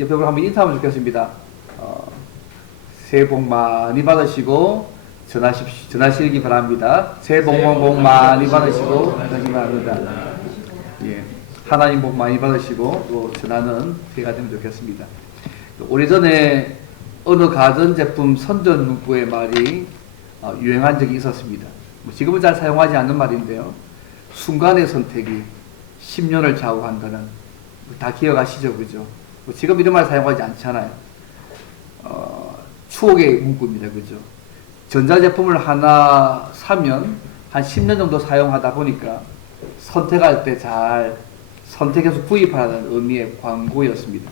옆에 분 한번 인사하면 좋겠습니다. 새해 복 많이 받으시고 전하시기 바랍니다. 새해 복 많이 받으시고 전하시기 바랍니다. 예, 하나님 복 많이 받으시고 또 전하는 새해가 되면 좋겠습니다. 오래전에 어느 가전제품 선전 문구의 말이 유행한 적이 있었습니다. 지금은 잘 사용하지 않는 말인데요. 순간의 선택이 10년을 좌우한다는, 다 기억하시죠? 그죠? 지금 이런 말 사용하지 않잖아요. 추억의 문구입니다. 그죠? 전자제품을 하나 사면 한 10년 정도 사용하다 보니까 선택할 때 잘 선택해서 구입하라는 의미의 광고였습니다.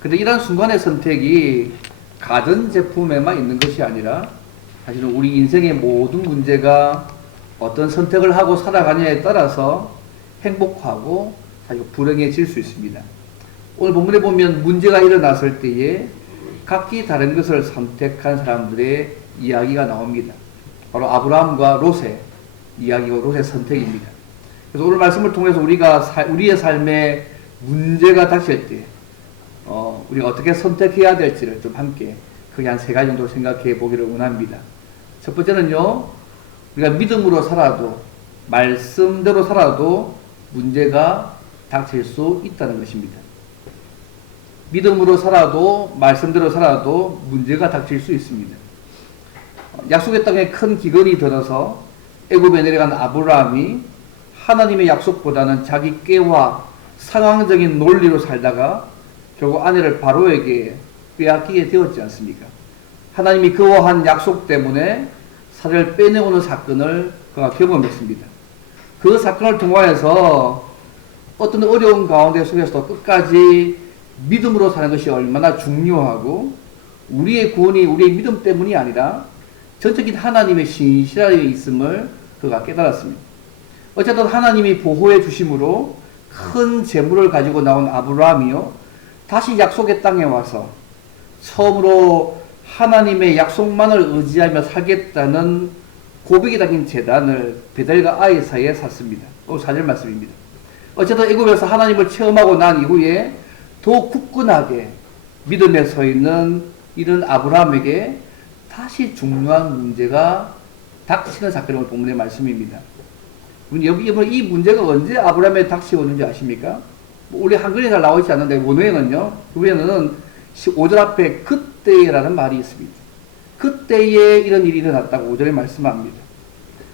근데 이런 순간의 선택이 가전제품에만 있는 것이 아니라 사실은 우리 인생의 모든 문제가 어떤 선택을 하고 살아가냐에 따라서 행복하고 사실 불행해질 수 있습니다. 오늘 본문에 보면 문제가 일어났을 때에 각기 다른 것을 선택한 사람들의 이야기가 나옵니다. 바로 아브라함과 롯의 이야기와 롯의 선택입니다. 그래서 오늘 말씀을 통해서 우리의 삶에 문제가 닥칠 때 우리가 어떻게 선택해야 될지를 좀 함께 크게 한 3가지 정도 생각해 보기를 원합니다. 첫 번째는요, 우리가 믿음으로 살아도, 말씀대로 살아도 문제가 닥칠 수 있다는 것입니다. 믿음으로 살아도, 말씀대로 살아도 문제가 닥칠 수 있습니다. 약속의 땅에 큰 기근이 들어서 애굽에 내려간 아브라함이 하나님의 약속보다는 자기 꾀와 상황적인 논리로 살다가 결국 아내를 바로에게 빼앗기게 되었지 않습니까? 하나님이 그와 한 약속 때문에 사례를 빼내오는 사건을 그가 경험했습니다. 그 사건을 통하여서 어떤 어려운 가운데 속에서도 끝까지 믿음으로 사는 것이 얼마나 중요하고 우리의 구원이 우리의 믿음 때문이 아니라 전적인 하나님의 신실하게 있음을 그가 깨달았습니다. 어쨌든 하나님이 보호해 주심으로 큰 재물을 가지고 나온 아브라함이요, 다시 약속의 땅에 와서 처음으로 하나님의 약속만을 의지하며 살겠다는 고백이 담긴 제단을 베델과 아이 사이에 샀습니다. 4절 말씀입니다. 어쨌든 애굽에서 하나님을 체험하고 난 이후에 더욱 굳건하게 믿음에 서 있는 이런 아브라함에게 다시 중요한 문제가 닥치는 사건이 오늘 본문의 말씀입니다. 이 문제가 언제 아브라함에 닥치오는지 아십니까? 우리 한글에 잘 나오지 않는데 원어에는요, 원어에는 5절 앞에 그때라는 말이 있습니다. 그때에 이런 일이 일어났다고 5절에 말씀합니다.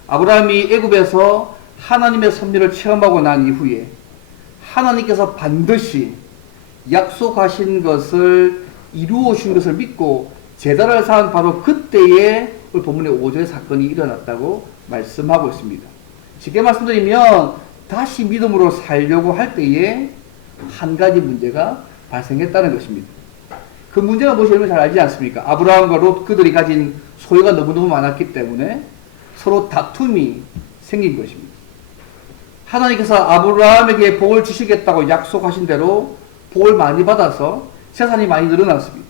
아브라함이 애굽에서 하나님의 섭리를 체험하고 난 이후에 하나님께서 반드시 약속하신 것을 이루어 준 것을 믿고 제단을 쌓은 바로 그때에 본문의 5절의 사건이 일어났다고 말씀하고 있습니다. 쉽게 말씀드리면 다시 믿음으로 살려고 할 때에 한 가지 문제가 발생했다는 것입니다. 그 문제가 무엇인지 잘 알지 않습니까? 아브라함과 롯 그들이 가진 소유가 너무너무 많았기 때문에 서로 다툼이 생긴 것입니다. 하나님께서 아브라함에게 복을 주시겠다고 약속하신 대로 복을 많이 받아서 재산이 많이 늘어났습니다.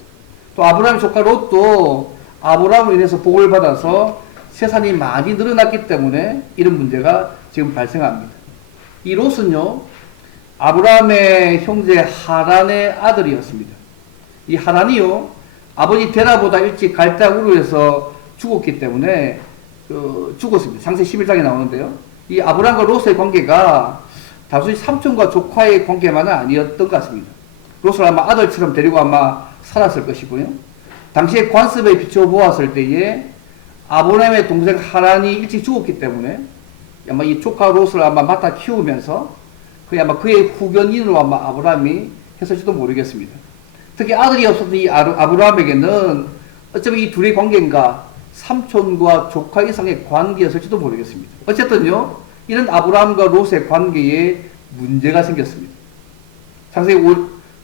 또 아브라함의 조카 롯도 아브라함으로 인해서 복을 받아서 재산이 많이 늘어났기 때문에 이런 문제가 지금 발생합니다. 이 롯은요, 아브라함의 형제 하란의 아들이었습니다. 이 하란이요, 아버지 데라보다 일찍 갈대우르에서 죽었기 때문에 죽었습니다. 창세기 11장에 나오는데요. 이 아브라함과 롯의 관계가 단순히 삼촌과 조카의 관계만은 아니었던 것 같습니다. 롯을 아마 아들처럼 데리고 아마 살았을 것이고요. 당시에 관습에 비춰보았을 때에 아브라함의 동생 하란이 일찍 죽었기 때문에 아마 이 조카 롯을 아마 맡아 키우면서 아마 그의 후견인으로 아마 아브라함이 했을지도 모르겠습니다. 특히 아들이 없었던 이 아브라함에게는 어쩌면 이 둘의 관계인가 삼촌과 조카 이상의 관계였을지도 모르겠습니다. 어쨌든요, 이런 아브라함과 롯의 관계에 문제가 생겼습니다. 창세기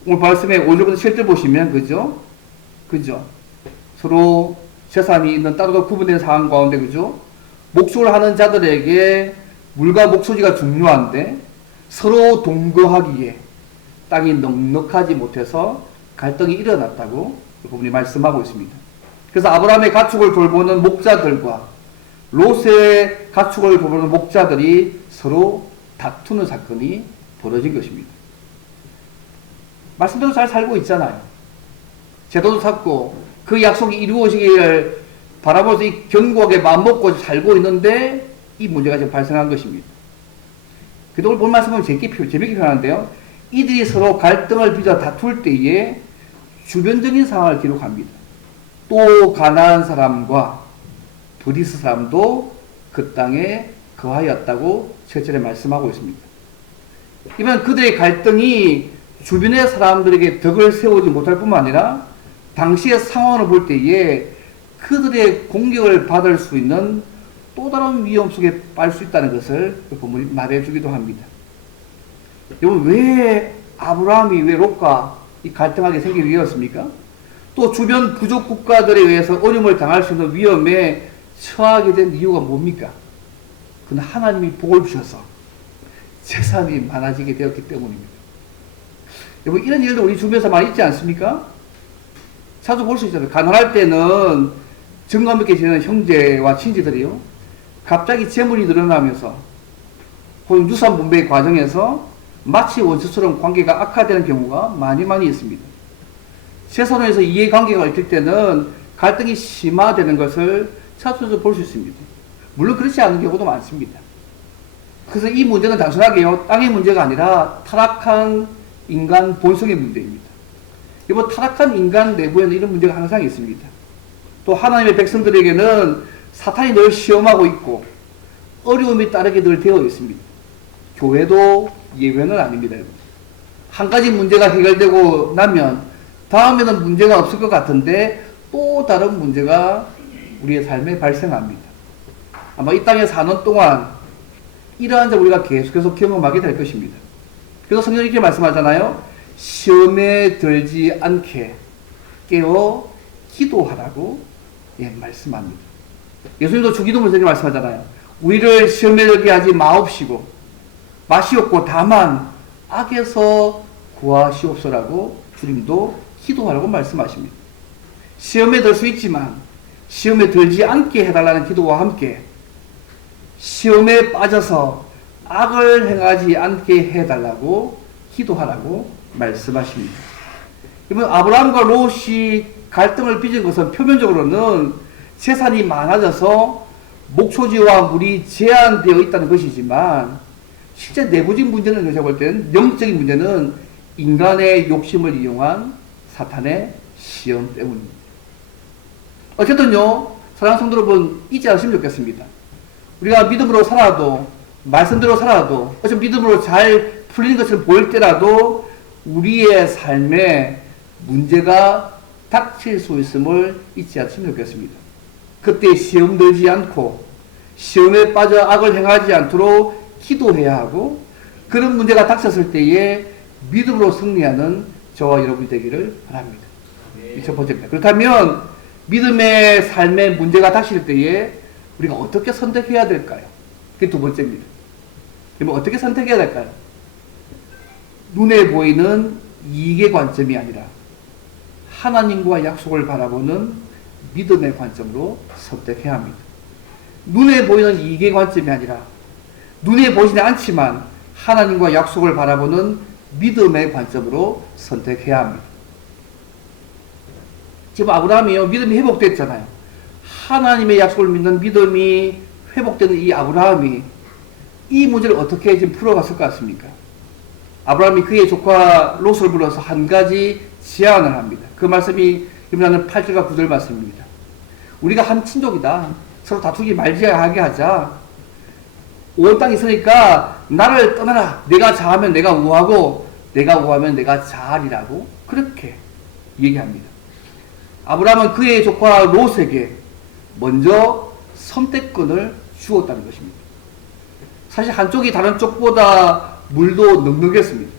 오늘 말씀에 5절부터 7절 보시면 그죠? 서로 재산이 있는 따로 구분된 상황 가운데 그죠? 목축을 하는 자들에게 물과 목소지가 중요한데 서로 동거하기에 땅이 넉넉하지 못해서 갈등이 일어났다고 부분이 말씀하고 있습니다. 그래서 아브라함의 가축을 돌보는 목자들과 롯의 가축을 돌보는 목자들이 서로 다투는 사건이 벌어진 것입니다. 말씀대로 잘 살고 있잖아요. 제도도 찾고 그 약속이 이루어지기를 바라보면서 이 견고하게 마음먹고 살고 있는데 이 문제가 지금 발생한 것입니다. 그래도 오늘 본 말씀은 재밌게 표현하는데요. 이들이 서로 갈등을 빚어 다툴 때에 주변적인 상황을 기록합니다. 또 가나안 사람과 브리스 사람도 그 땅에 거하였다고 첫절에 말씀하고 있습니다. 이번 그들의 갈등이 주변의 사람들에게 덕을 세우지 못할 뿐만 아니라 당시의 상황을 볼 때에 그들의 공격을 받을 수 있는 또 다른 위험 속에 빠질 수 있다는 것을 본문이 말해주기도 합니다. 여러분, 왜 아브라함이 왜 롯과 이 갈등하게 생기게 되었습니까? 또 주변 부족 국가들에 의해서 어려움을 당할 수 있는 위험에 처하게 된 이유가 뭡니까? 그는 하나님이 복을 주셔서 재산이 많아지게 되었기 때문입니다. 여러분, 이런 일도 우리 주변에서 많이 있지 않습니까? 자주 볼 수 있잖아요. 가난할 때는 정감 있게 지내는 형제와 친지들이요, 갑자기 재물이 늘어나면서 혹은 유산 분배의 과정에서 마치 원수처럼 관계가 악화되는 경우가 많이 있습니다. 재산에서 이해관계가 얽힐 때는 갈등이 심화되는 것을 자주 볼 수 있습니다. 물론 그렇지 않은 경우도 많습니다. 그래서 이 문제는 단순하게요, 땅의 문제가 아니라 타락한 인간 본성의 문제입니다. 이번 타락한 인간 내부에는 이런 문제가 항상 있습니다. 또 하나님의 백성들에게는 사탄이 늘 시험하고 있고 어려움이 따르게 늘 되어 있습니다. 교회도 예외는 아닙니다. 한 가지 문제가 해결되고 나면 다음에는 문제가 없을 것 같은데 또 다른 문제가 우리의 삶에 발생합니다. 아마 이 땅에 사는 동안 이러한 점 우리가 계속해서 경험하게 될 것입니다. 그래서 성경이 이렇게 말씀하잖아요. 시험에 들지 않게 깨어 기도하라고 말씀합니다. 예수님도 주기도문에서 이렇게 말씀하잖아요. 우리를 시험에 들게 하지 마옵시고 마시옵고 다만 악에서 구하시옵소라고 주님도 기도하라고 말씀하십니다. 시험에 들 수 있지만 시험에 들지 않게 해달라는 기도와 함께 시험에 빠져서 악을 행하지 않게 해달라고 기도하라고 말씀하십니다. 이번 아브라함과 롯이 갈등을 빚은 것은 표면적으로는 재산이 많아져서 목초지와 물이 제한되어 있다는 것이지만 실제 내부적인 문제는 제가 볼 때는 영적인 문제는 인간의 욕심을 이용한 사탄의 시험 때문입니다. 어쨌든요, 사랑하는 성도 여러분, 잊지 않으시면 좋겠습니다. 우리가 믿음으로 살아도, 말씀대로 살아도, 어차피 믿음으로 잘 풀리는 것을 보일 때라도 우리의 삶에 문제가 닥칠 수 있음을 잊지 않으시면 좋겠습니다. 그때 시험 들지 않고 시험에 빠져 악을 행하지 않도록 기도해야 하고, 그런 문제가 닥쳤을 때에 믿음으로 승리하는 저와 여러분이 되기를 바랍니다. 이 첫 번째입니다. 그렇다면 믿음의 삶에 문제가 닥칠 때에 우리가 어떻게 선택해야 될까요? 그게 두 번째입니다. 그러면 어떻게 선택해야 될까요? 눈에 보이는 이익의 관점이 아니라 하나님과 약속을 바라보는 믿음의 관점으로 선택해야 합니다. 눈에 보이는 이익의 관점이 아니라 눈에 보이지 않지만 하나님과 약속을 바라보는 믿음의 관점으로 선택해야 합니다. 지금 아브라함이요, 믿음이 회복됐잖아요. 하나님의 약속을 믿는 믿음이 회복되는 이 아브라함이 이 문제를 어떻게 지금 풀어갔을 것 같습니까? 아브라함이 그의 조카 롯을 불러서 한 가지 제안을 합니다. 그 말씀이 이번에는 8절과 9절 말씀입니다. 우리가 한 친족이다. 서로 다투지 말지하게 하자. 온 땅이 있으니까 나를 떠나라. 내가 자하면 내가 우하고 내가 우하면 내가 자하리라고 그렇게 얘기합니다. 아브라함은 그의 조카 롯에게 먼저 선택권을 주었다는 것입니다. 사실 한쪽이 다른 쪽보다 물도 넉넉했습니다.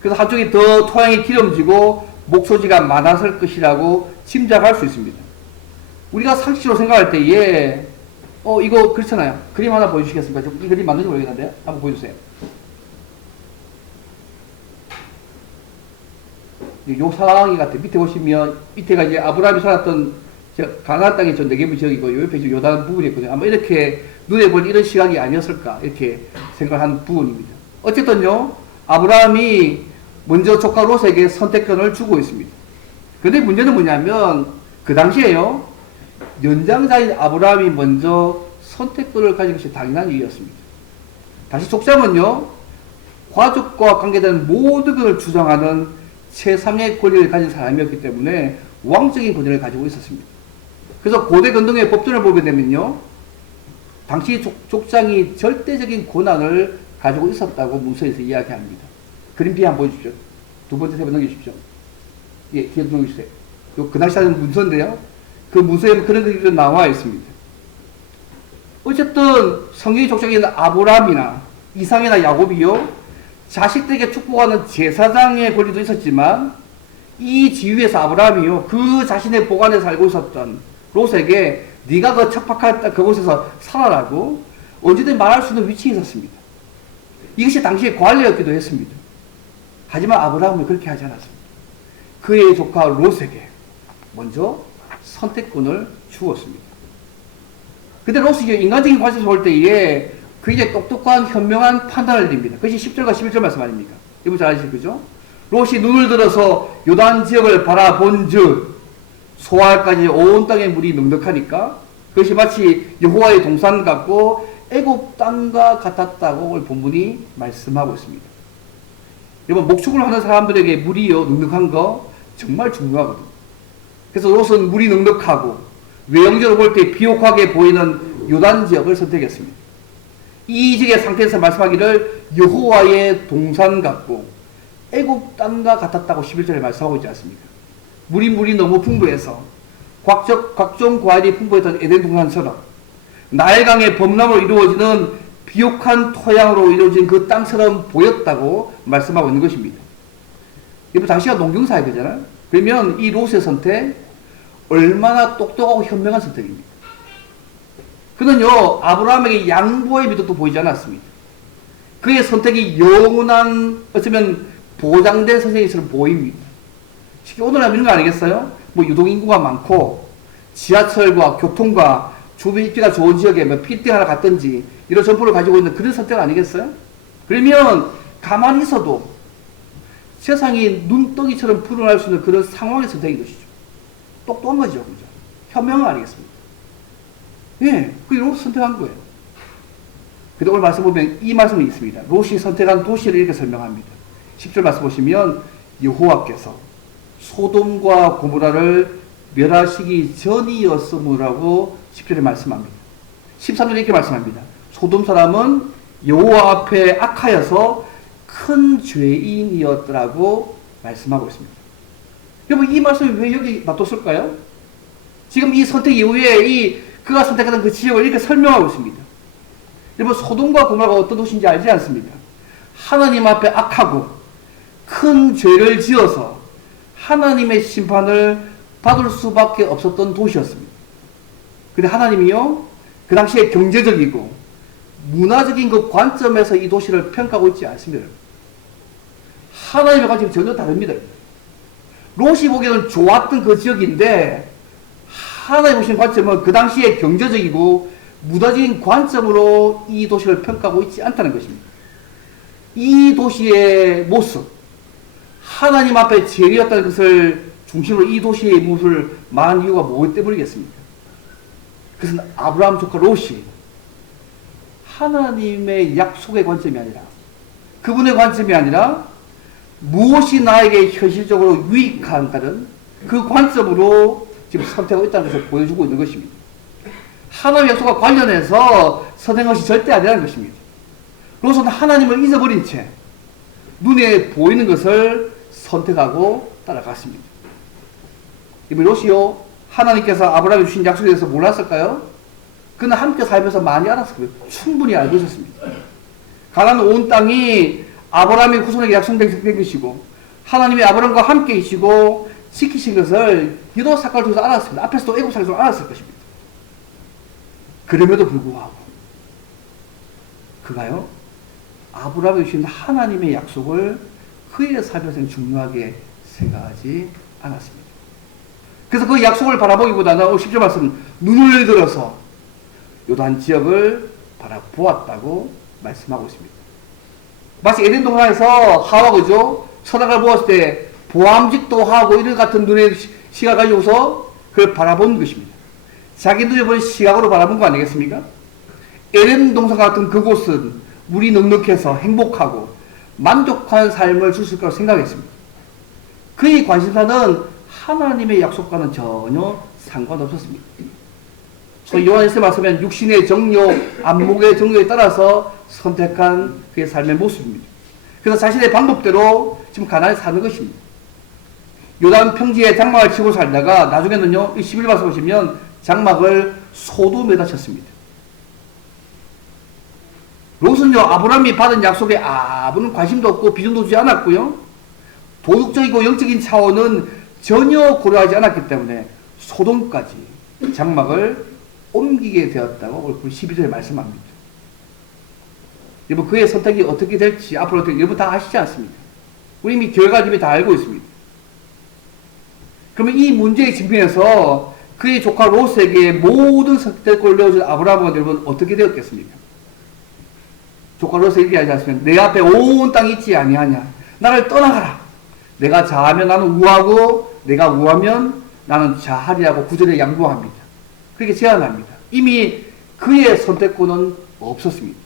그래서 한쪽이 더 토양이 기름지고 목소지가 많았을 것이라고 짐작할 수 있습니다. 우리가 상식적으로 생각할 때에 이거 그렇잖아요. 그림 하나 보여주시겠습니까? 이 그림 맞는지 모르겠는데요. 한번 보여주세요. 요 상황이 같아요. 밑에 보시면 밑에가 이제 아브라함이 살았던 가나안 땅의 전 네게부 지역이고 요 옆에 요단 부분이 있거든요. 아마 이렇게 눈에 보는 이런 시각이 아니었을까 이렇게 생각한 부분입니다. 어쨌든요, 아브라함이 먼저 조카 롯에게 선택권을 주고 있습니다. 근데 문제는 뭐냐면 그 당시에요, 연장자인 아브라함이 먼저 선택권을 가진 것이 당연한 이유였습니다. 다시 족장은요, 가족과 관계된 모든 것을 주장하는 제3의 권리를 가진 사람이었기 때문에 왕적인 권리를 가지고 있었습니다. 그래서 고대 근동의 법전을 보게 되면요, 당시 족장이 절대적인 권한을 가지고 있었다고 문서에서 이야기합니다. 그림 뒤에 한번 보여주십시오. 두 번째, 세 번 넘겨주십시오. 예, 뒤에 넘겨주세요. 그 당시 하는 문서인데요, 그 문서에 그런 것들이 나와 있습니다. 어쨌든 성경의 족장인 아브라함이나 이삭이나 야곱이요, 자식들에게 축복하는 제사장의 권리도 있었지만 이 지위에서 아브라함이요, 그 자신의 보관에 살고 있었던 롯에게 네가 그 척박한 그곳에서 살아라고 언제든 말할 수 있는 위치에 있었습니다. 이것이 당시의 관례였기도 했습니다. 하지만 아브라함은 그렇게 하지 않았습니다. 그의 조카 롯에게 먼저 선택권을 주었습니다. 근데 롯이 인간적인 관점에서 볼 때에 굉장히 똑똑한 현명한 판단을 내립니다. 그것이 10절과 11절 말씀 아닙니까? 이분 잘 아시죠? 그죠? 롯이 눈을 들어서 요단 지역을 바라본 즉 소알까지 온 땅의 물이 넉넉하니까 그것이 마치 여호와의 동산 같고 애굽 땅과 같았다고 오늘 본문이 말씀하고 있습니다. 여러분, 목축을 하는 사람들에게 물이요 넉넉한 거 정말 중요하거든요. 그래서 롯은 물이 넉넉하고 외형적으로 볼 때 비옥하게 보이는 요단 지역을 선택했습니다. 이 지역의 상태에서 말씀하기를 여호와의 동산 같고 애굽 땅과 같았다고 11절에 말씀하고 있지 않습니까? 물이 너무 풍부해서 각종 과일이 풍부했던 에덴 동산처럼 나일강의 범람으로 이루어지는 비옥한 토양으로 이루어진 그 땅처럼 보였다고 말씀하고 있는 것입니다. 여러분, 당시가 농경사회잖아요. 그러면 이 롯의 선택 얼마나 똑똑하고 현명한 선택입니다. 그는요, 아브라함에게 양보의 미덕도 보이지 않았습니다. 그의 선택이 영원한 어쩌면 보장된 선택처럼 보입니다. 쉽게 오늘 하면 이런 거 아니겠어요? 뭐 유동인구가 많고 지하철과 교통과 주변 입지가 좋은 지역에 뭐 빌딩 하나 갔든지 이런 정보를 가지고 있는 그런 선택 아니겠어요? 그러면 가만히 있어도 세상이 눈덩이처럼 불어날 수 있는 그런 상황의 선택인 것이죠. 똑똑한 거죠. 그죠? 현명한 아니겠습니까? 예, 그 롯이 선택한 거예요. 근데 오늘 말씀 보면 이 말씀이 있습니다. 롯이 선택한 도시를 이렇게 설명합니다. 10절 말씀 보시면 여호와께서 소돔과 고모라를 멸하시기 전이었으므라고 10절에 말씀합니다. 13절에 이렇게 말씀합니다. 소돔 사람은 여호와 앞에 악하여서 큰 죄인이었더라고 말씀하고 있습니다. 여러분, 이 말씀이 왜 여기 놔뒀을까요? 지금 이 선택 이후에 그가 선택하는 그 지역을 이렇게 설명하고 있습니다. 여러분, 소돔과 고모라가 어떤 도시인지 알지 않습니까? 하나님 앞에 악하고 큰 죄를 지어서 하나님의 심판을 받을 수밖에 없었던 도시였습니다. 근데 하나님이요, 그 당시에 경제적이고 문화적인 그 관점에서 이 도시를 평가하고 있지 않습니다. 하나님의 관점이 전혀 다릅니다. 롯이 보기에는 좋았던 그 지역인데 하나님 보시는 관점은 그 당시에 경제적이고 문화적인 관점으로 이 도시를 평가하고 있지 않다는 것입니다. 이 도시의 모습, 하나님 앞에 죄리였다는 것을 중심으로 이 도시의 모습을 말한 이유가 무엇 때문이겠습니까? 그것은 아브라함 조카 롯이 하나님의 약속의 관점이 아니라, 그분의 관점이 아니라 무엇이 나에게 현실적으로 유익한가는 그 관점으로 지금 선택하고 있다는 것을 보여주고 있는 것입니다. 하나님의 약속과 관련해서 선택한 것이 절대 아니라는 것입니다. 롯은 하나님을 잊어버린 채 눈에 보이는 것을 선택하고 따라갔습니다. 이번 롯이요, 하나님께서 아브라함에 주신 약속에 대해서 몰랐을까요? 그는 함께 살면서 많이 알았을 거예요. 충분히 알고 있었습니다. 가나안 온 땅이 아브라함의 후손에게 약속된 것이고 하나님이 아브라함과 함께 계시고 지키신 것을 유다 사건을 통해서 알았습니다. 앞에서도 애굽 사건을 알았을 것입니다. 그럼에도 불구하고 그가요, 아브라함에 주신 하나님의 약속을 그의 삶에서 중요하게 생각하지 않았습니다. 그래서 그 약속을 바라보기보다는 10절 말씀, 눈을 들어서 요단 지역을 바라보았다고 말씀하고 있습니다. 마치 에덴 동산에서 하와 그죠? 서당을 보았을 때 보암직도 하고 이런 같은 눈의 시각 가지고서 그걸 바라본 것입니다. 자기 눈에 보는 시각으로 바라본 거 아니겠습니까? 에덴 동산 같은 그곳은 물이 넉넉해서 행복하고 만족한 삶을 줄 수 있다고 생각했습니다. 그의 관심사는 하나님의 약속과는 전혀 상관없었습니다. 소위 요한일서 말씀은 육신의 정욕, 안목의 정욕에 따라서 선택한 그의 삶의 모습입니다. 그래서 자신의 방법대로 지금 가나안에 사는 것입니다. 요단 평지에 장막을 치고 살다가 나중에는요, 11말씀 보시면 장막을 소돔에다 쳤습니다. 롯은요, 아브라함이 받은 약속에 아무런 관심도 없고 비전도 주지 않았고요. 도덕적이고 영적인 차원은 전혀 고려하지 않았기 때문에 소돔까지 장막을 옮기게 되었다고 오늘 12절에 말씀합니다. 여러분, 그의 선택이 어떻게 될지 앞으로 여러분 다 아시지 않습니까? 우리 이미 결과를 다 알고 있습니다. 그러면 이 문제의 측면에서 그의 조카 롯에게 모든 선택권을 내어준 아브라함은 여러분 어떻게 되었겠습니까? 조카 롯에게 이렇게 하지 않습니까? 내 앞에 온 땅이 있지 아니하냐? 나를 떠나가라. 내가 자하면 나는 우하고 내가 우하면 나는 자하리라고 9절에 양보합니다. 그렇게 제안합니다. 이미 그의 선택권은 없었습니다.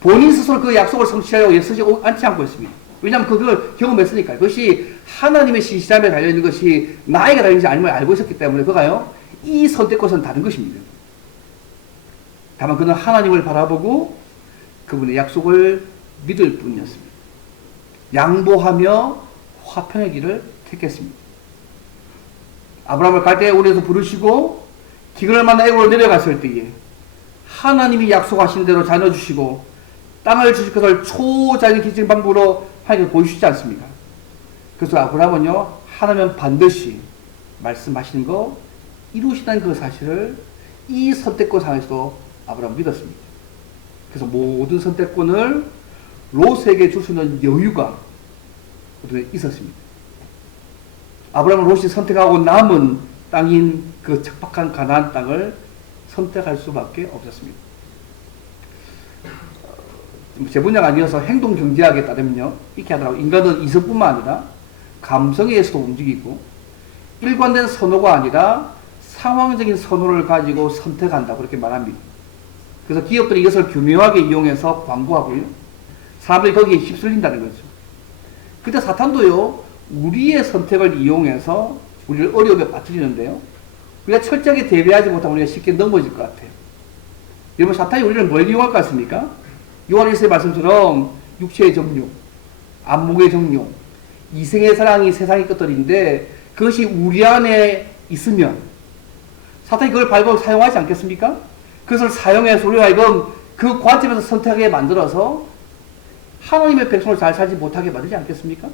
본인 스스로 그 약속을 성취하려고 애쓰지 않지 않고 있습니다. 왜냐하면 그걸 경험했으니까요. 그것이 하나님의 시시함에 달려있는 것이 나에게 달려있는지 아니면 알고 있었기 때문에 그가요, 이 선택권은 다른 것입니다. 다만 그는 하나님을 바라보고 그분의 약속을 믿을 뿐이었습니다. 양보하며 화평의 길을 택했습니다. 아브라함을 갈대아 우리에서 부르시고 기근을 만나 애굽으로 내려갔을 때에 하나님이 약속하신 대로 자녀 주시고 땅을 주실 것을 초자연 기적인 방법으로 하나님께 보여주시지 않습니까? 그래서 아브라함은요, 하나님은 반드시 말씀하시는 거 이루시다는 그 사실을 이 선택권 상에서 아브라함은 믿었습니다. 그래서 모든 선택권을 롯에게 줄 수 있는 여유가 있었습니다. 아브라함은 롯이 선택하고 남은 땅인 그 척박한 가나안 땅을 선택할 수밖에 없었습니다. 제 분야가 아니어서 행동경제학에 따르면요, 이렇게 하더라고요. 인간은 이성뿐만 아니라 감성에 의해서도 움직이고 일관된 선호가 아니라 상황적인 선호를 가지고 선택한다고 그렇게 말합니다. 그래서 기업들이 이것을 교묘하게 이용해서 광고하고요, 사람들이 거기에 휩쓸린다는 거죠. 그때 사탄도요, 우리의 선택을 이용해서 우리를 어려움에 빠뜨리는데요, 우리가 철저하게 대비하지 못하면 우리가 쉽게 넘어질 것 같아요. 여러분, 사탄이 우리를 뭘 이용할 것 같습니까? 요한일서의 말씀처럼 육체의 정욕, 안목의 정욕, 이생의 사랑이 세상의 것들인데 그것이 우리 안에 있으면 사탄이 그걸 발견 사용하지 않겠습니까? 그것을 사용해서 우리가 이건 그 관점에서 선택하게 만들어서 하나님의 백성을 잘 살지 못하게 만들지 않겠습니까?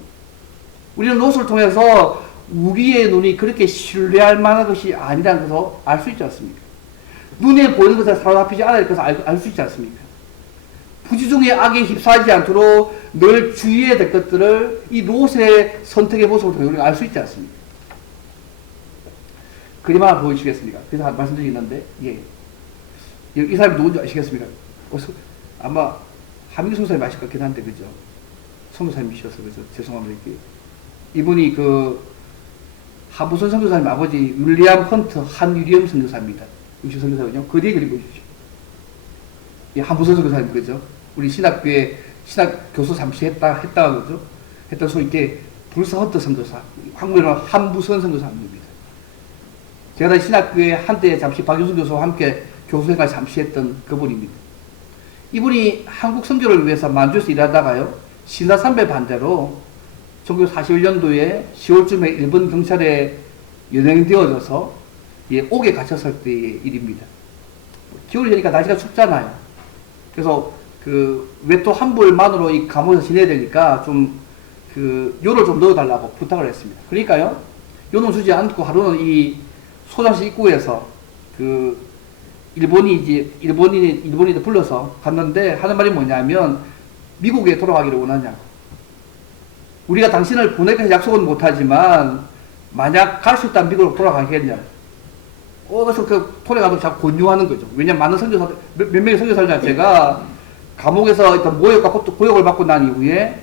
우리는 롯을 통해서 우리의 눈이 그렇게 신뢰할 만한 것이 아니라는 것을 알 수 있지 않습니까? 눈에 보이는 것을 사로잡히지 않을 것을 알 수 있지 않습니까? 부지중의 악에 휩싸이지 않도록 늘 주의해야 될 것들을 이 롯의 선택의 모습을 통해 우리가 알 수 있지 않습니까? 그림 하나 보여주시겠습니까? 그래서 말씀드리겠는데, 예. 이 사람이 누군지 아시겠습니까? 아마 하민규 선생님이 아실 것 같긴 한데, 그죠? 선교사님이셔서, 그죠? 죄송합니다. 이분이 한부선 선교사님 아버지 윌리엄 헌트 한유리엄 선교사입니다. 60 선교사거든요. 그 뒤에 그림 보여주십시오. 이 한부선 선교사님, 그죠? 우리 신학교에 신학 교수 잠시 했다가 그죠? 했던 소위 이게 불사 헌트 선교사, 한국말로 한부선 선교사입니다. 제가 신학교에 한때 잠시 박윤수 교수와 함께 교수생활 잠시 했던 그분입니다. 이분이 한국 선교를 위해서 만주에서 일하다가요, 신사삼배 반대로 1941년도에 10월쯤에 일본 경찰에 연행되어져서 옥에 갇혔을 때의 일입니다. 겨울이 되니까 날씨가 춥잖아요. 그래서 외또 한불만으로 이 감옥에서 지내야 되니까 요를 좀 넣어달라고 부탁을 했습니다. 그러니까요, 요는 주지 않고 하루는 이 소장실 입구에서 일본인을 불러서 갔는데 하는 말이 뭐냐면, 미국에 돌아가기를 원하냐고. 우리가 당신을 보내기서 약속은 못하지만 만약 갈 수 있다면 미국으로 돌아가겠냐고. 그래서 돌아가도 자꾸 권유하는 거죠. 왜냐면 많은 선교사들, 몇 명의 선교사들 자체가 감옥에서 일단 모욕을 받고 난 이후에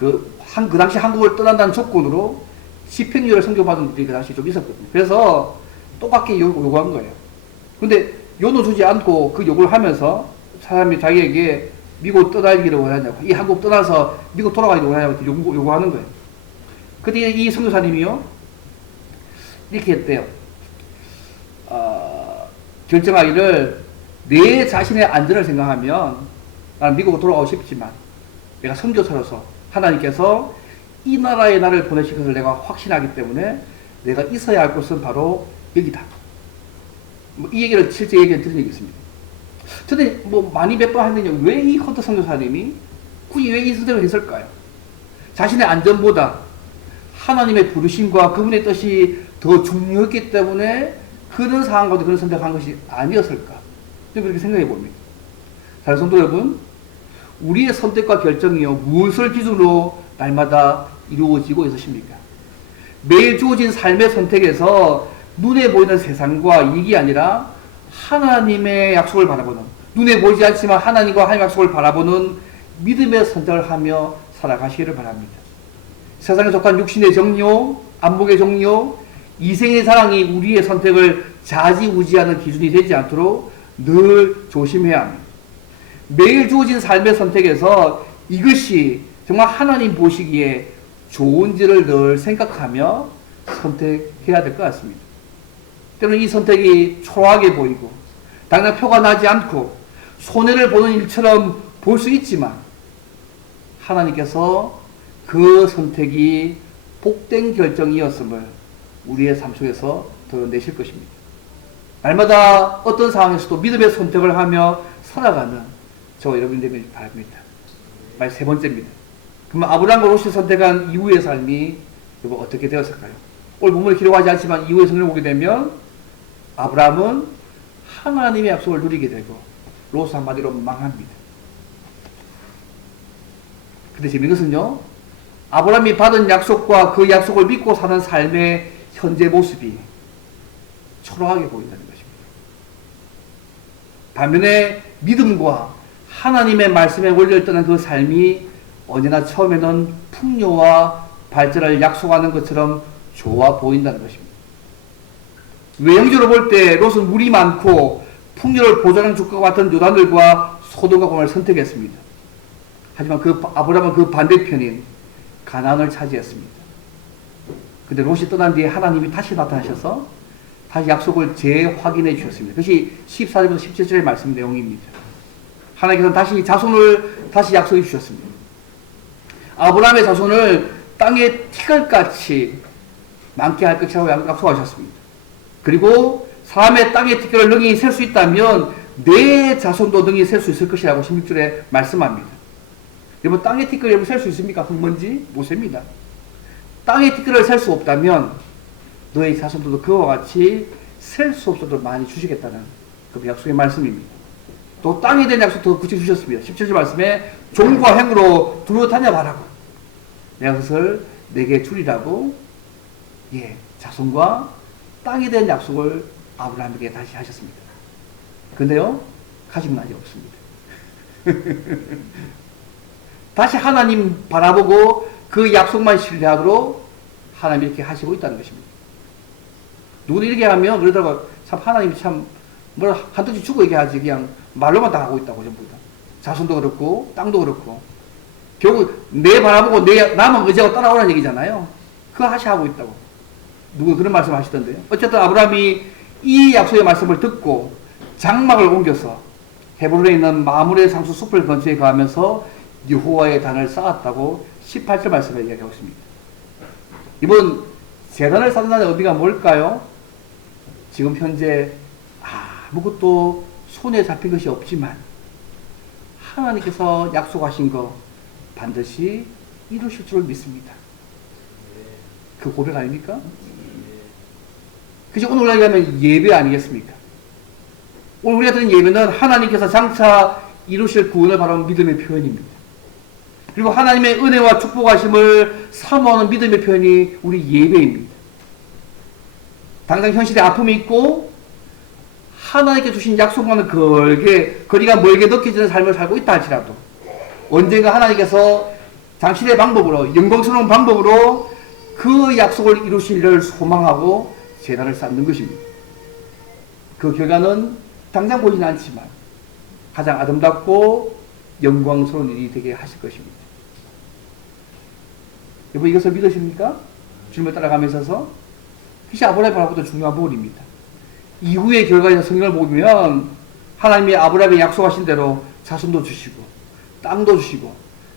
그 당시 한국을 떠난다는 조건으로 집행유예를 선고받은 분들이 그 당시 좀 있었거든요. 그래서 똑같게 요구한 거예요. 근데 요도 주지 않고 그 요구를 하면서 사람이 자기에게 미국 떠나기를 원하냐고, 이 한국 떠나서 미국 돌아가기를 원하냐고 요구하는 거예요. 근데 이 선교사님이요, 이렇게 했대요. 결정하기를 내 자신의 안전을 생각하면 나는 미국으로 돌아가고 싶지만 내가 선교사로서 하나님께서 이 나라에 나를 보내실 것을 내가 확신하기 때문에 내가 있어야 할 곳은 바로 여기다. 이 얘기를 실제 얘기를 들은 적이 있습니다. 저는 많이 몇 번 했는데 왜 이 헌터 선교사님이 굳이 왜 이 선택을 했을까요? 자신의 안전보다 하나님의 부르심과 그분의 뜻이 더 중요했기 때문에 그런 상황 가운데 그런 선택한 것이 아니었을까? 저는 그렇게 생각해 봅니다. 사랑하는 성도 여러분, 우리의 선택과 결정이요, 무엇을 기준으로 날마다 이루어지고 있으십니까? 매일 주어진 삶의 선택에서 눈에 보이는 세상과 이익이 아니라 하나님의 약속을 바라보는, 눈에 보이지 않지만 하나님과 하나님의 약속을 바라보는 믿음의 선택을 하며 살아가시기를 바랍니다. 세상에 속한 육신의 정욕, 안목의 정욕, 이생의 사랑이 우리의 선택을 좌지우지하는 기준이 되지 않도록 늘 조심해야 합니다. 매일 주어진 삶의 선택에서 이것이 정말 하나님 보시기에 좋은지를 늘 생각하며 선택해야 될 것 같습니다. 때로는 이 선택이 초라하게 보이고 당장 표가 나지 않고 손해를 보는 일처럼 볼 수 있지만 하나님께서 그 선택이 복된 결정이었음을 우리의 삶 속에서 드러내실 것입니다. 날마다 어떤 상황에서도 믿음의 선택을 하며 살아가는 저와 여러분이 되길 바랍니다. 세 번째입니다. 그러면 아브라함과 롯이 선택한 이후의 삶이 여러분 어떻게 되었을까요? 오늘 본문에 기록하지 않지만 이후의 성경을 보게 되면 아브라함은 하나님의 약속을 누리게 되고 롯은 한마디로 망합니다. 근데 재미있는 것은요, 아브라함이 받은 약속과 그 약속을 믿고 사는 삶의 현재 모습이 초라하게 보인다는 것입니다. 반면에 믿음과 하나님의 말씀의 원리를 떠난 그 삶이 언제나 처음에는 풍요와 발전을 약속하는 것처럼 좋아 보인다는 것입니다. 외형적으로 볼 때 롯은 물이 많고 풍요를 보존하는 조건과 같은 요단들과 소돔과 고모라를 선택했습니다. 하지만 아브라함은 그 반대편인 가나안을 차지했습니다. 근데 롯이 떠난 뒤에 하나님이 다시 나타나셔서 다시 약속을 재확인해 주셨습니다. 그것이 14절부터 17절의 말씀 내용입니다. 하나님께서는 다시 자손을 다시 약속해 주셨습니다. 아브라함의 자손을 땅의 티끌같이 많게 할 것이라고 약속하셨습니다. 그리고 사람의 땅의 티끌을 능히 셀 수 있다면 내 자손도 능히 셀 수 있을 것이라고 16절에 말씀합니다. 여러분, 땅의 티끌을 여러분 셀 수 있습니까? 흙먼지? 못 셉니다. 땅의 티끌을 셀 수 없다면 너의 자손들도 그와 같이 셀 수 없어도 많이 주시겠다는 그 약속의 말씀입니다. 또 땅에 대한 약속도 구체적으로 주셨습니다. 17절 말씀에 종과 행으로 두루 다녀가라고 내가 그것을 내게 주리라고 자손과 땅에 대한 약속을 아브라함에게 다시 하셨습니다. 근데요, 가진 말이 없습니다. 다시 하나님 바라보고 그 약속만 신뢰하도록 하나님이 이렇게 하시고 있다는 것입니다. 누구도 이렇게 하면 그러다가 참 하나님이 참 한뜻이 주고 얘기하지 그냥 말로만 다 하고 있다고 전부 다. 자손도 그렇고 땅도 그렇고 결국 내 바라보고 내 남은 의지하고 따라오라는 얘기잖아요. 그거 하고 있다고. 누구 그런 말씀 하시던데요. 어쨌든 아브라함이 이 약속의 말씀을 듣고 장막을 옮겨서 헤브론에 있는 마므레 상수 숲을 근처에 가면서 여호와의 단을 쌓았다고 18절 말씀에 이야기하고 있습니다. 이번 제단을 쌓는다는 의미가 뭘까요? 지금 현재 아무것도 손에 잡힌 것이 없지만 하나님께서 약속하신 거 반드시 이루실 줄 믿습니다. 그 고백 아닙니까? 그죠? 오늘 우리가 하면 예배 아니겠습니까? 오늘 우리가 드린 예배는 하나님께서 장차 이루실 구원을 바라는 믿음의 표현입니다. 그리고 하나님의 은혜와 축복하심을 사모하는 믿음의 표현이 우리 예배입니다. 당장 현실에 아픔이 있고 하나님께 주신 약속과는 거리가 멀게 느껴지는 삶을 살고 있다 할지라도 언젠가 하나님께서 당신의 방법으로, 영광스러운 방법으로 그 약속을 이루시기를 소망하고 제단을 쌓는 것입니다. 그 결과는 당장 보이지는 않지만 가장 아름답고 영광스러운 일이 되게 하실 것입니다. 여러분, 이것을 믿으십니까? 주님을 따라가면서 있어서 그것이 아브라함의 바라보다 중요한 부분입니다. 이후의 결과에서 성경을 보면 하나님이 아브라함에게 약속하신 대로 자손도 주시고 땅도 주시고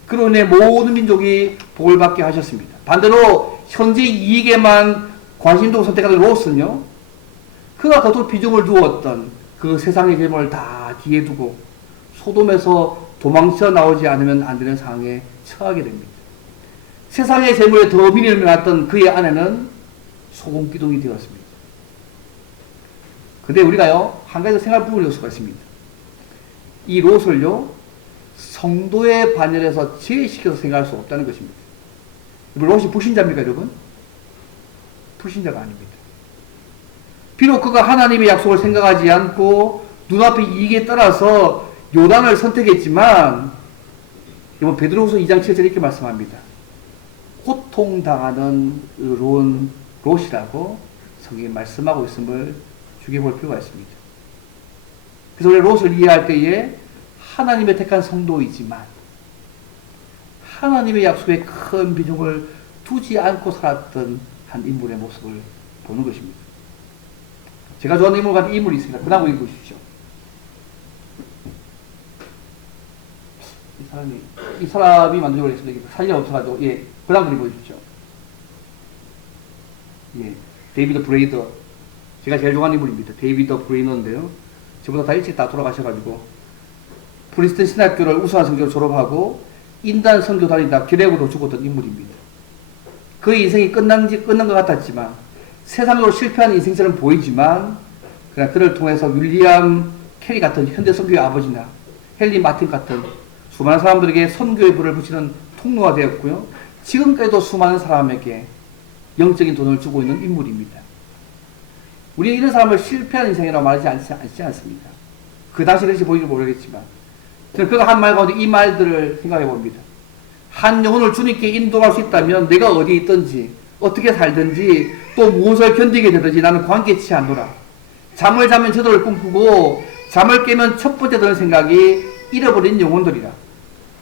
그로 인해 모든 민족이 복을 받게 하셨습니다. 반대로 현재 이익에만 관심도 선택하던 롯은요, 그가 겉으로 비중을 두었던 그 세상의 재물을 다 뒤에 두고 소돔에서 도망쳐 나오지 않으면 안 되는 상황에 처하게 됩니다. 세상의 재물에 더 미련을 갖던 그의 아내는 소금기둥이 되었습니다. 근데 우리가요, 한 가지 생각할 부분이 올 수가 있습니다. 이 롯을요, 성도의 반열에서 제외시켜서 생각할 수 없다는 것입니다. 롯이 불신자입니까, 여러분? 불신자가 아닙니다. 비록 그가 하나님의 약속을 생각하지 않고 눈앞의 이익에 따라서 요단을 선택했지만, 이번 베드로후서 2장 7절 이렇게 말씀합니다. 고통당하는 의로운 롯이라고 성경이 말씀하고 있음을 주의해볼 필요가 있습니다. 그래서 우리 롯을 이해할 때에 하나님의 택한 성도이지만 하나님의 약속에 큰 비중을 두지 않고 살았던 한 인물의 모습을 보는 것입니다. 제가 좋아하는 인물 같은 인물이 있습니다. 그 다음 읽어주십시오. 이 사람이 만든 적을 했습니다. 사진이 없어가지고, 예, 그 다음 읽어주십시오. 예, 데이비드 브레이더. 제가 제일 좋아하는 인물입니다. 데이비드 브레이너인데요. 저보다 다 일찍 다 돌아가셔가지고, 프리스턴 신학교를 우수한 성적으로 졸업하고, 인단 선교 다니다 기력으로 죽었던 인물입니다. 그의 인생이 끝난 것 같았지만, 세상으로 실패한 인생처럼 보이지만, 그러나 그를 통해서 윌리엄 캐리 같은 현대 선교의 아버지나 헨리 마틴 같은 수많은 사람들에게 선교의 불을 붙이는 통로가 되었고요. 지금까지도 수많은 사람에게 영적인 돈을 주고 있는 인물입니다. 우리는 이런 사람을 실패한 인생이라고 말하지 않지 않습니다. 그 당시 그렇게 보이지 모르겠지만, 저는 그가 한 말 가운데 이 말들을 생각해 봅니다. 한 영혼을 주님께 인도할 수 있다면 내가 어디에 있든지, 어떻게 살든지, 또 무엇을 견디게 되든지 나는 관계치 않노라. 잠을 자면 저도를 꿈꾸고, 잠을 깨면 첫 번째 드는 생각이 잃어버린 영혼들이라.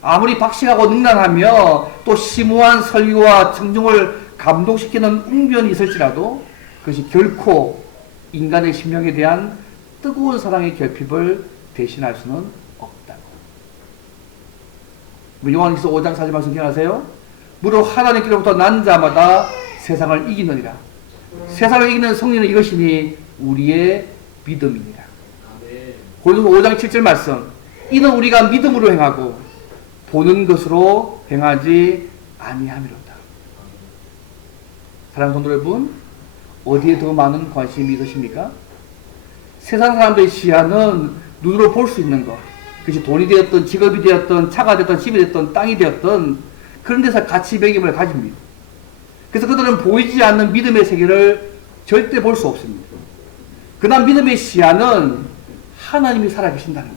아무리 박식하고 능란하며 또 심오한 설교와 청중을 감동시키는 웅변이 있을지라도 그것이 결코 인간의 심령에 대한 뜨거운 사랑의 결핍을 대신할 수는 없다고. 요한일서 5장 4절 말씀 기억하세요? 무릇 하나님께로부터 난 자마다 세상을 이기느니라. 세상을 이기는 성리는 이것이니 우리의 믿음이니라. 고린도서 5장 7절 말씀. 이는 우리가 믿음으로 행하고 보는 것으로 행하지 아니함이로다. 사랑하는 성도 여러분, 어디에 더 많은 관심이 있으십니까? 세상 사람들의 시야는 눈으로 볼 수 있는 것, 그것이 돈이 되었던, 직업이 되었던, 차가 되었던, 집이 되었던, 땅이 되었던 그런 데서 가치 매김을 가집니다. 그래서 그들은 보이지 않는 믿음의 세계를 절대 볼 수 없습니다. 그러나 믿음의 시야는 하나님이 살아계신다는 것,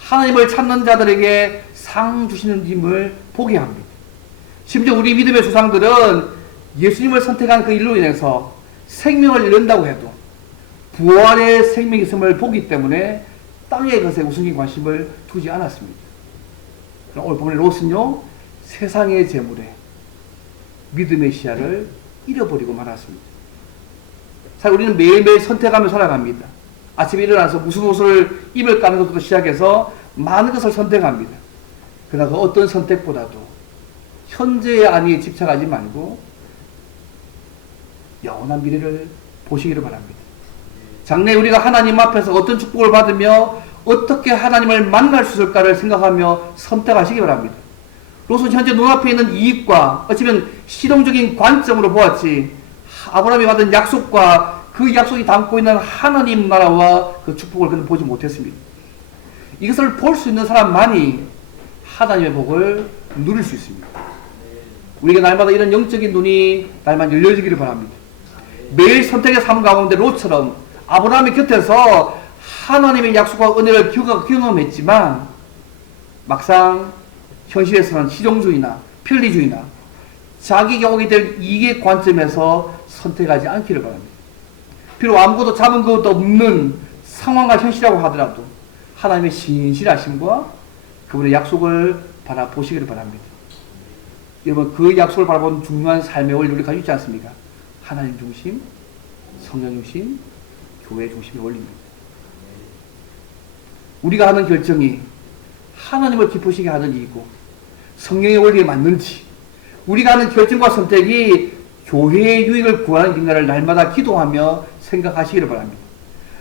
하나님을 찾는 자들에게 상 주시는 힘을 보게 합니다. 심지어 우리 믿음의 조상들은 예수님을 선택한 그 일로 인해서 생명을 잃는다고 해도 부활의 생명이 있음을 보기 때문에 땅의 것에 우선적인 관심을 두지 않았습니다. 그럼 오늘 보면 롯은요, 세상의 재물에 믿음의 시야를 잃어버리고 말았습니다. 사실 우리는 매일매일 선택하며 살아갑니다. 아침에 일어나서 무슨 옷을 입을까 하는 것부터 시작해서 많은 것을 선택합니다. 그러나 그 어떤 선택보다도 현재의 안위에 집착하지 말고 영원한 미래를 보시기를 바랍니다. 장래에 우리가 하나님 앞에서 어떤 축복을 받으며 어떻게 하나님을 만날 수 있을까를 생각하며 선택하시기 바랍니다. 롯은 현재 눈앞에 있는 이익과 어쩌면 실용적인 관점으로 보았지, 아브라함이 받은 약속과 그 약속이 담고 있는 하나님 나라와 그 축복을 그는 보지 못했습니다. 이것을 볼 수 있는 사람만이 하나님의 복을 누릴 수 있습니다. 우리가 날마다 이런 영적인 눈이 날마다 열려지기를 바랍니다. 매일 선택의 삶 가운데 롯처럼 아브라함의 곁에서 하나님의 약속과 은혜를 경험했지만 막상 현실에서는 실용주의나 편리주의나 자기에게 오게 될 이익의 관점에서 선택하지 않기를 바랍니다. 비록 아무것도 잡은 것도 없는 상황과 현실이라고 하더라도 하나님의 신실하심과 그분의 약속을 바라보시기를 바랍니다. 여러분, 그 약속을 바라보는 중요한 삶의 원리를 우리 가지고 있지 않습니까? 하나님 중심, 성령 중심, 교회 중심의 원리입니다. 우리가 하는 결정이 하나님을 기쁘시게 하는 일이고 성령의 원리에 맞는지, 우리가 하는 결정과 선택이 교회의 유익을 구하는 일인가를 날마다 기도하며 생각하시기를 바랍니다.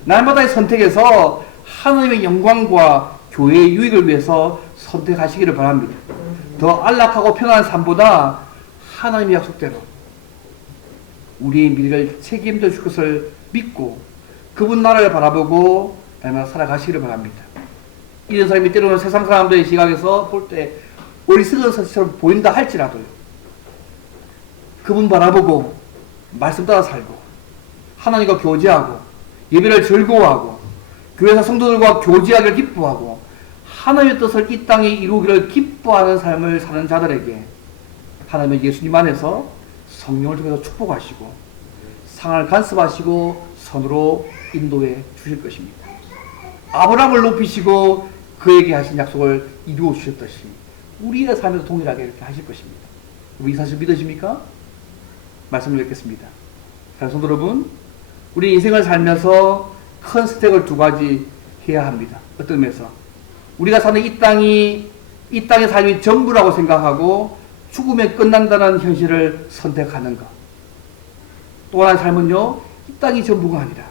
날마다의 선택에서 하나님의 영광과 교회의 유익을 위해서 선택하시기를 바랍니다. 더 안락하고 편안한 삶보다 하나님의 약속대로 우리의 미래를 책임져 줄 것을 믿고 그분 나라를 바라보고 날마다 살아가시기를 바랍니다. 이런 사람이 때로는 세상 사람들의 시각에서 볼 때 어리석은 사람처럼 보인다 할지라도요, 그분 바라보고 말씀 따라 살고 하나님과 교제하고 예배를 즐거워하고 교회에서 성도들과 교제하기를 기뻐하고 하나님의 뜻을 이 땅에 이루기를 기뻐하는 삶을 사는 자들에게 하나님의 예수님 안에서 성령을 통해서 축복하시고 상을 간섭하시고 선으로 인도해 주실 것입니다. 아브라함을 높이시고 그에게 하신 약속을 이루어 주셨듯이 우리의 삶에서 동일하게 이렇게 하실 것입니다. 이 사실 믿으십니까? 말씀을 읽겠습니다. 성도 여러분, 우리 인생을 살면서 큰 스택을 두 가지 해야 합니다. 어떤 면에서 우리가 사는 이 땅의 삶이 전부라고 생각하고 죽으면 끝난다는 현실을 선택하는 것. 또 하나의 삶은요, 이 땅이 전부가 아니라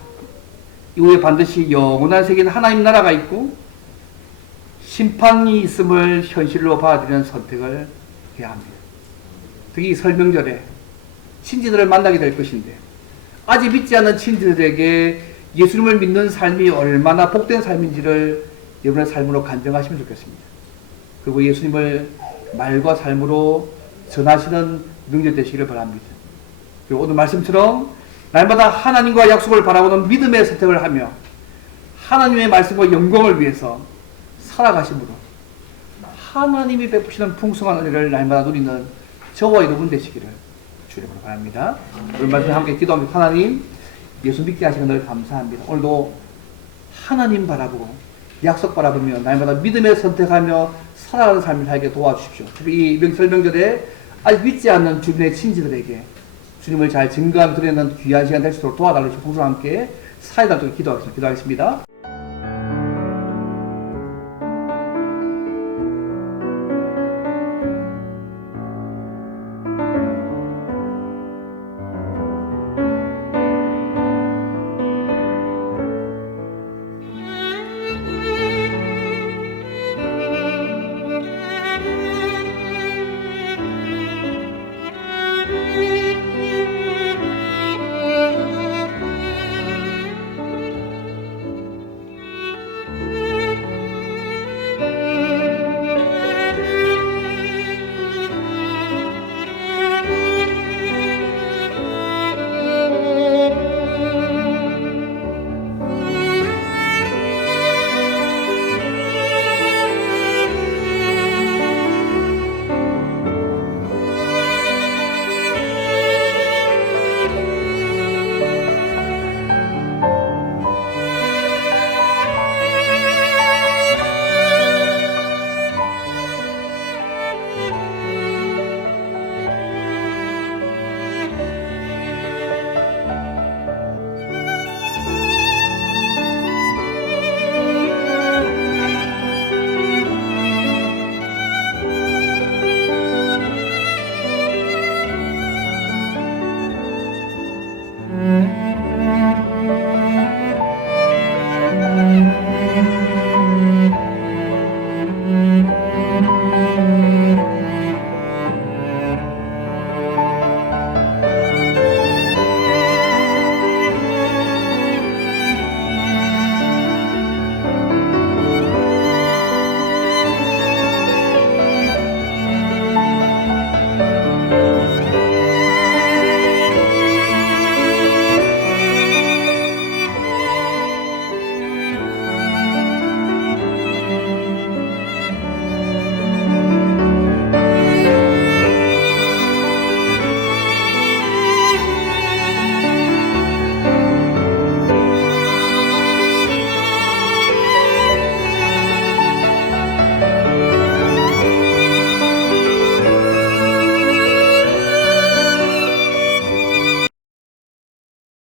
이후에 반드시 영원한 세계는 하나님 나라가 있고 심판이 있음을 현실로 받아들이는 선택을 해야 합니다. 특히 설명절에 친지들을 만나게 될 것인데 아직 믿지 않는 친지들에게 예수님을 믿는 삶이 얼마나 복된 삶인지를 여러분의 삶으로 간증하시면 좋겠습니다. 그리고 예수님을 말과 삶으로 전하시는 능력 되시기를 바랍니다. 그리고 오늘 말씀처럼 날마다 하나님과 약속을 바라보는 믿음의 선택을 하며 하나님의 말씀과 영광을 위해서 살아가심으로 하나님이 베푸시는 풍성한 은혜를 날마다 누리는 저와 여러분 되시기를 주님으로 바랍니다. 오늘 말씀 함께 기도합니다. 하나님, 예수 믿게 하시는 늘 감사합니다. 오늘도 하나님 바라보고 약속 바라보며 날마다 믿음에 선택하며 살아가는 삶을 살게 도와주십시오. 특히 이 명절에 아직 믿지 않는 주변의 친지들에게 주님을 잘 증거하며 드리는 귀한 시간 될 수 있도록 도와달라고 풍성과 함께 사이다도록 기도하겠습니다.